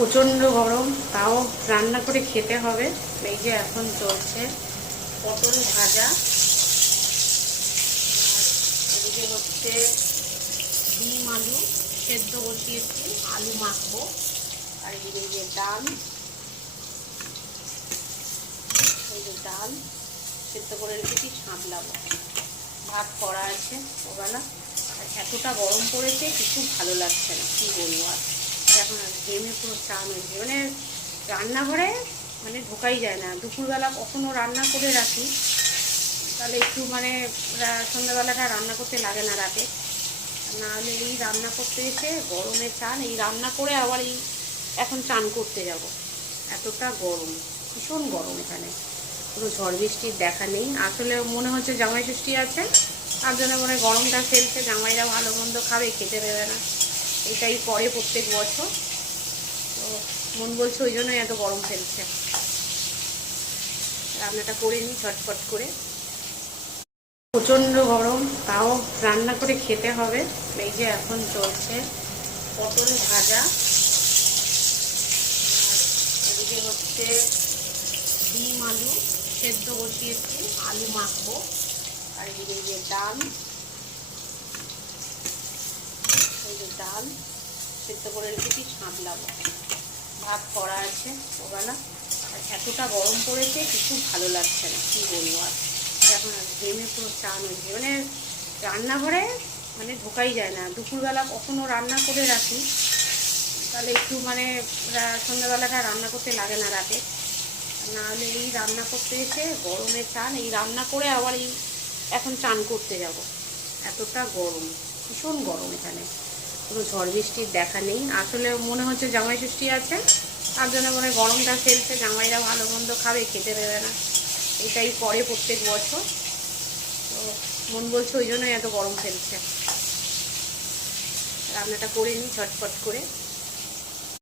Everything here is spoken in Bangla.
প্রচণ্ড গরম, তাও রান্না করে খেতে হবে। এই যে এখন চলছে পটল ভাজা, আর এদিকে হচ্ছে ডিম আলু সেদ্ধ বসিয়েছি, আলু মাখবো। আর এদিকে যে ডাল, এই যে ডাল সেদ্ধ করে রেখেছি, ছাঁটলাবো। ভাত করা আছে ওবেলা। আর এতটা গরম পড়েছে, কিছু ভালো লাগছে না, কি বলবো। আর এখন ঘেমে পুরো চান হয়েছে, মানে রান্নাঘরে মানে ঢোকাই যায় না। দুপুরবেলা কখনো রান্না করে রাখি, তাহলে একটু মানে সন্ধ্যাবেলাটা রান্না করতে লাগে না রাতে। নাহলে এই রান্না করতে এসে গরমে চান, এই রান্না করে আবার এই এখন চান করতে যাব। এতটা গরম, ভীষণ গরম এখানে, পুরো ঝড় বৃষ্টির দেখা নেই। আসলে মনে হচ্ছে জামাই ষষ্ঠী আছে, তার জন্য মনে হয় গরমটা ফেলছে, জামাইরা ভালো মন্দ খাবে, খেতে দেবে না, এটাই পরে প্রত্যেক বছর। তো মন বলছে ওই জন্যই এত গরম ফেলছে। রান্নাটা করে নিই ঝটফট করে। প্রচণ্ড গরম, তাও রান্না করে খেতে হবে। এই যে এখন চলছে পটল ভাজা, আর এদিকে হচ্ছে ডিম আলু সেদ্ধ বসিয়েছি, আলু মাখবো। আর এদিকে যে ডাল, এই যে ডাল সেদ্ধ করে রেখেছি, ছাঁটলাবো। ভাত করা আছে ওবেলা। আর এতটা গরম পড়েছে, কিছু ভালো লাগছে না, কি বলবো। আর এখন ঘেমে পুরো চান হয়েছে, মানে রান্নাঘরে মানে ঢোকাই যায় না। দুপুরবেলা কখনো রান্না করে রাখি, তাহলে একটু মানে সন্ধ্যাবেলাটা রান্না করতে লাগে না রাতে। নাহলে এই রান্না করতে এসে গরমে চান, এই রান্না করে আবার এই এখন চান করতে যাব। এতটা গরম, ভীষণ গরম এখানে, পুরো ঝড় বৃষ্টির দেখা নেই। আসলে মনে হচ্ছে জামাই ষষ্ঠী আছে, তার জন্য মনে হয় গরমটা ফেলছে, জামাইরা ভালো মন্দ খাবে, খেতে দেবে না, এটাই পরে প্রত্যেক বছর। তো মন বলছে ওই জন্যই এত গরম ফেলছে। রান্নাটা করে নিই ঝটফট করে।